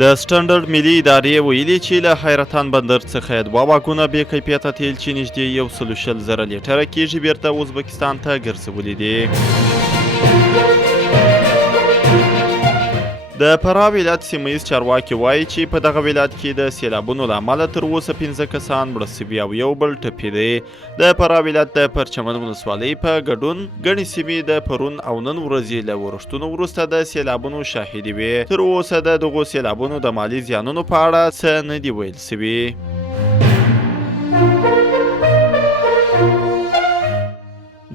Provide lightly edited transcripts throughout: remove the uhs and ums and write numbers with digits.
د سټنډرډ ملي ادارې ویلي چې له حیرتان بندر څخه 2 واګونه بې کیفیته تیل چې نږدې 120 لیټره کېږي بیرته ازبکستان ته ګرځولي دي. د فراه ولایت سیمه ییز چارواکي وایي چې په دغه ولایت کې د سیلابونو له امله تر اوسه 15 کسان مړه سوي او یو بل ټپي دی. د فراه ولایت د پرچمن ولسوالۍ په ګډون ګڼې سیمې د پرون او نن ورځې له ورښتونو وروسته د سیلابونو شاهدې وې. تر اوسه د دغو سیلابونو د مالي زیانونو په اړه څه نه دي ویل سوي.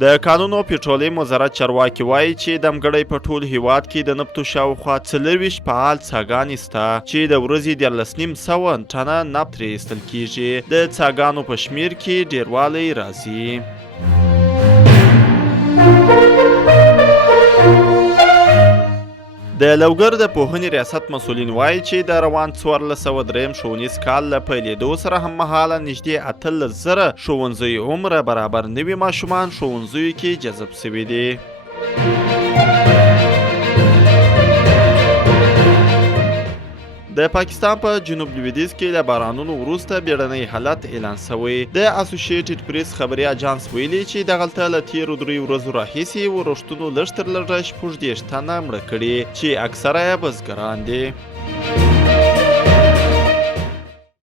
د قانون او پټرولیم وزارت چارواکي وایي چې د مګړۍ په ټول هیواد کې د نفتو شاوخوا 40 فعال څاګانې شته چې د ورځې 14,900 ټنه نفت ترې ایستل کېږي. د څاګانو په شمیر کې ډیروالی راځي. د لوګر د پوهنې ریاست مسؤلین وایي چې د روان 1403 ښوونیز کال له پیلېدو سره هممهاله نږدې 18,000 ښوونځیو عمره برابر نوي ماشومان ښوونځیو کې جذب شوي دي. د پاکستان په جنوب لویدیځ کې له بارانونو وروسته بیړنی حالت اعلان شوی. د اسوسییټډ پریس خبري اجانس ویلي چې دغلته له تیرو 3 ورځو راهیسې ورښتونو لږ تر لږه 60 تنه مړه کړي چې اکثره یې بزګران دي.